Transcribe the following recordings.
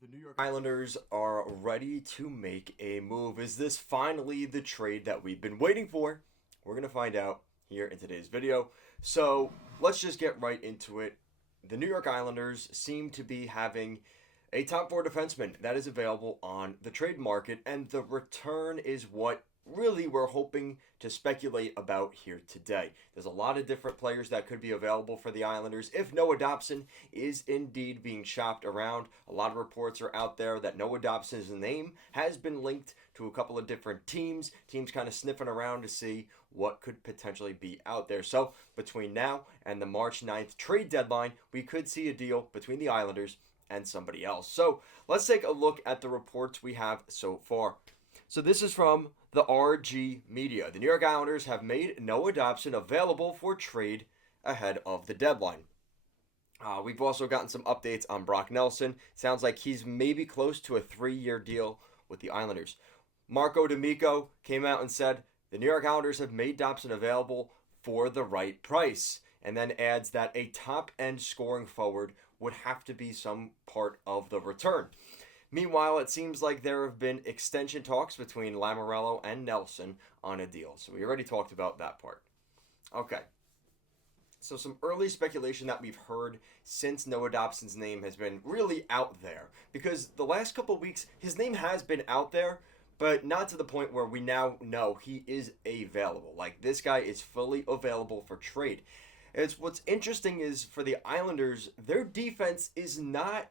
The New York Islanders are ready to make a move. Is this finally the trade that we've been waiting for? We're going to find out here in today's video. So let's just get right into it. The New York Islanders seem to be having a top four defenseman that is available on the trade market, and the return is what really we're hoping to speculate about here today. There's a lot of different players that could be available for the Islanders if Noah Dobson is indeed being shopped around. A lot of reports are out there that Noah Dobson's name has been linked to a couple of different teams kind of sniffing around to see what could potentially be out there. So between now and the March 9th trade deadline, we could see a deal between the Islanders and somebody else. So let's take a look at the reports we have so far. So this is from the RG Media. The New York Islanders have made Noah Dobson available for trade ahead of the deadline. We've also gotten some updates on Brock Nelson. Sounds like he's maybe close to a 3-year deal with the Islanders. Marco D'Amico came out and said the New York Islanders have made Dobson available for the right price, and then adds that a top-end scoring forward would have to be some part of the return. Meanwhile, it seems like there have been extension talks between Lamoriello and Nelson on a deal. So we already talked about that part. Okay. So some early speculation that we've heard since Noah Dobson's name has been really out there. Because the last couple of weeks, his name has been out there, but not to the point where we now know he is available. Like, this guy is fully available for trade. What's interesting is for the Islanders, their defense is not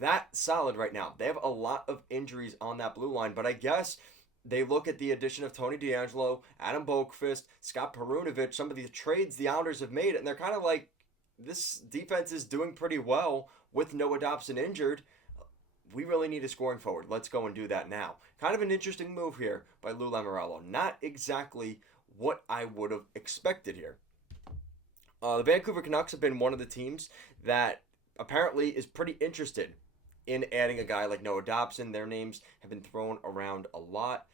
that solid right now. They have a lot of injuries on that blue line, but I guess they look at the addition of Tony DeAngelo, Adam Boqvist, Scott Perunovich, some of the trades the Islanders have made, and they're kind of like, this defense is doing pretty well with Noah Dobson injured. We really need a scoring forward. Let's go and do that now. Kind of an interesting move here by Lou Lamoriello. Not exactly what I would have expected here. The Vancouver Canucks have been one of the teams that apparently is pretty interested in adding a guy like Noah Dobson. Their names have been thrown around a lot.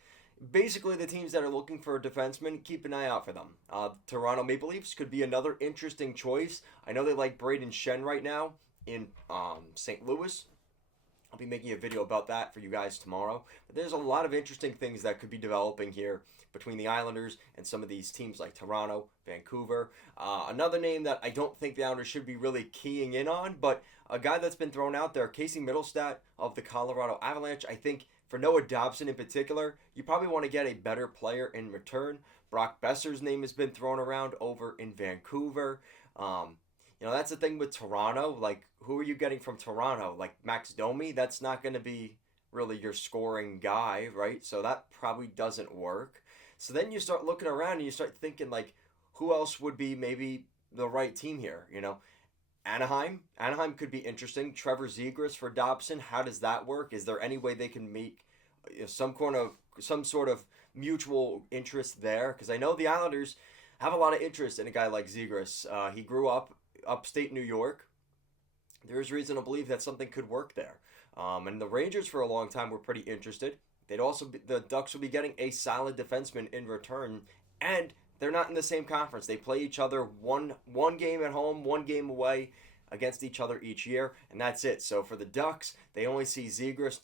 Basically, the teams that are looking for a defenseman, keep an eye out for them. Toronto Maple Leafs could be another interesting choice. I know they like Braden Shen right now in St. Louis. I'll be making a video about that for you guys tomorrow. But there's a lot of interesting things that could be developing here between the Islanders and some of these teams like Toronto, Vancouver. Another name that I don't think the Islanders should be really keying in on, but a guy that's been thrown out there, Casey Middlestat of the Colorado Avalanche. I think for Noah Dobson in particular, you probably want to get a better player in return. Brock Besser's name has been thrown around over in Vancouver. That's the thing with Toronto. Like, who are you getting from Toronto? Like, Max Domi? That's not going to be really your scoring guy, right? So that probably doesn't work. So then you start looking around and you start thinking, like, who else would be maybe the right team here, Anaheim could be interesting. Trevor Zegras for Dobson. How does that work? Is there any way they can make some sort of mutual interest there? Because I know the Islanders have a lot of interest in a guy like Zegras. He grew up upstate New York. There's reason to believe that something could work there. And the Rangers for a long time were pretty interested. The Ducks will be getting a solid defenseman in return, and they're not in the same conference. They play each other one game at home, one game away against each other each year, and that's it. So for the Ducks, they only see Zegras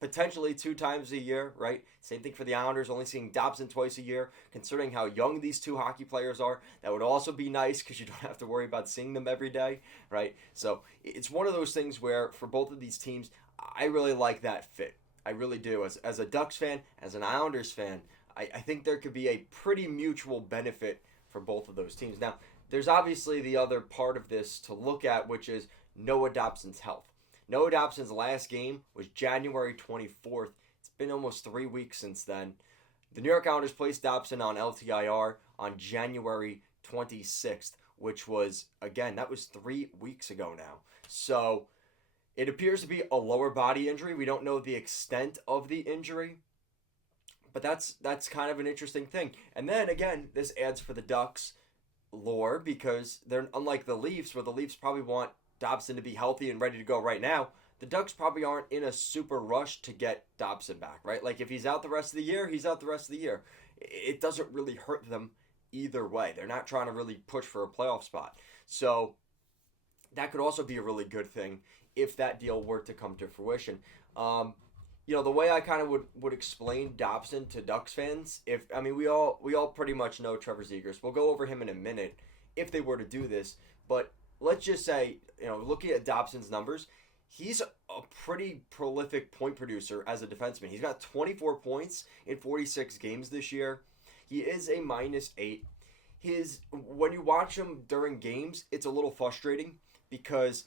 potentially 2 times a year, right? Same thing for the Islanders, only seeing Dobson twice a year. Considering how young these 2 hockey players are, that would also be nice because you don't have to worry about seeing them every day, right? So it's one of those things where for both of these teams, I really like that fit. I really do. As a Ducks fan, as an Islanders fan, I think there could be a pretty mutual benefit for both of those teams. Now, there's obviously the other part of this to look at, which is Noah Dobson's health. Noah Dobson's last game was January 24th. It's been almost 3 weeks since then. The New York Islanders placed Dobson on LTIR on January 26th, which was, again, that was 3 weeks ago now. So it appears to be a lower body injury. We don't know the extent of the injury, but that's kind of an interesting thing. And then, again, this adds for the Ducks lore because they're unlike the Leafs, where the Leafs probably want Dobson to be healthy and ready to go right now. The Ducks probably aren't in a super rush to get Dobson back, right? Like, if he's out the rest of the year, he's out the rest of the year. It doesn't really hurt them either way. They're not trying to really push for a playoff spot. So that could also be a really good thing if that deal were to come to fruition. The way I kind of would explain Dobson to Ducks fans, if I mean we all pretty much know Trevor Zegras. We'll go over him in a minute if they were to do this, but let's just say, looking at Dobson's numbers, he's a pretty prolific point producer as a defenseman. He's got 24 points in 46 games this year. He is a -8. When you watch him during games, it's a little frustrating because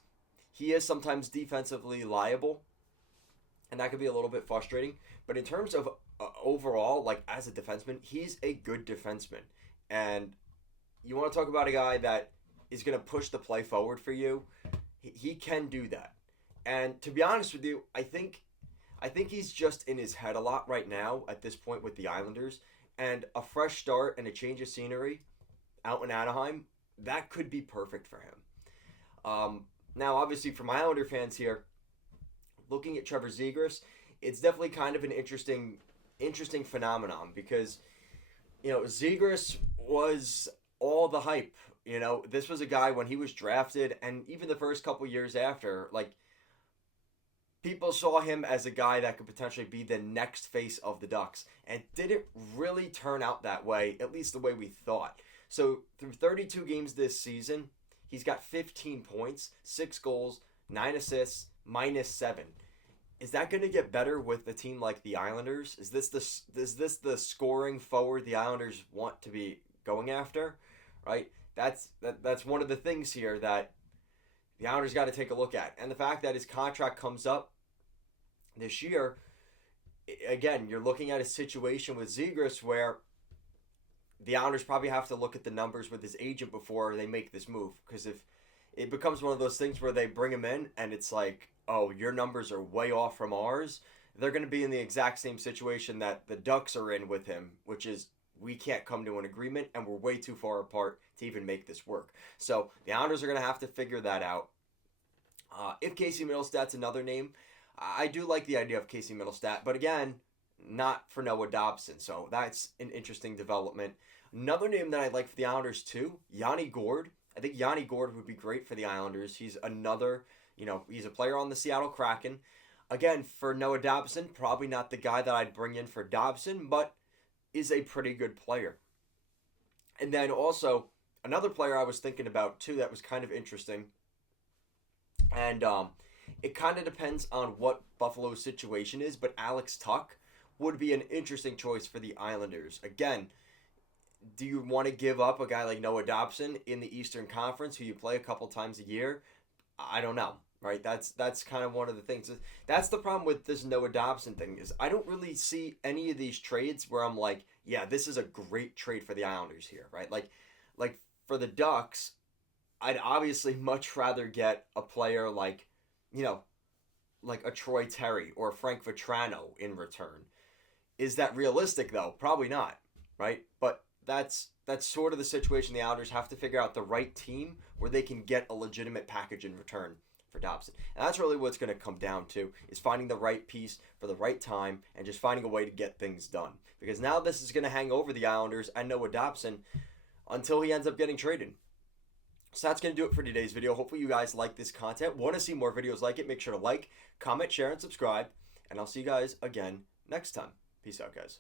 he is sometimes defensively liable, and that could be a little bit frustrating. But in terms of overall, like as a defenseman, he's a good defenseman. And you want to talk about a guy that is going to push the play forward for you, he can do that. And to be honest with you, I think he's just in his head a lot right now at this point with the Islanders. And a fresh start and a change of scenery out in Anaheim, that could be perfect for him. Now, obviously, for my Islander fans here, looking at Trevor Zegras, it's definitely kind of an interesting phenomenon because, Zegras was all the hype. This was a guy when he was drafted, and even the first couple years after, like, people saw him as a guy that could potentially be the next face of the Ducks, and didn't really turn out that way, at least the way we thought. So through 32 games this season, he's got 15 points, 6 goals, 9 assists, -7. Is that going to get better with a team like the Islanders? Is this the scoring forward the Islanders want to be going after? Right? That's one of the things here that the Islanders got to take a look at. And the fact that his contract comes up this year, again, you're looking at a situation with Zegras where the Islanders probably have to look at the numbers with his agent before they make this move. Because if it becomes one of those things where they bring him in and it's like, oh, your numbers are way off from ours, they're going to be in the exact same situation that the Ducks are in with him, which is we can't come to an agreement and we're way too far apart to even make this work. So the Islanders are going to have to figure that out. If Casey Middlestad's another name, I do like the idea of Casey Middlestat, but again, not for Noah Dobson. So that's an interesting development. Another name that I like for the Islanders too, Yanni Gourde. I think Yanni Gourde would be great for the Islanders. He's another, he's a player on the Seattle Kraken. Again, for Noah Dobson, probably not the guy that I'd bring in for Dobson, but is a pretty good player. And then also, another player I was thinking about too that was kind of interesting, and it kind of depends on what Buffalo's situation is, but Alex Tuck would be an interesting choice for the Islanders. Again, do you want to give up a guy like Noah Dobson in the Eastern Conference who you play a couple times a year? I don't know, right? That's kind of one of the things. That's the problem with this Noah Dobson thing is I don't really see any of these trades where I'm like, yeah, this is a great trade for the Islanders here, right? Like for the Ducks, I'd obviously much rather get a player like a Troy Terry or Frank Vetrano in return. Is that realistic though? Probably not, right? But that's sort of the situation the Islanders have to figure out the right team where they can get a legitimate package in return for Dobson. And that's really what it's going to come down to, is finding the right piece for the right time and just finding a way to get things done. Because now this is going to hang over the Islanders and Noah Dobson until he ends up getting traded. So that's going to do it for today's video. Hopefully you guys like this content. Want to see more videos like it, make sure to like, comment, share, and subscribe. And I'll see you guys again next time. Peace out, guys.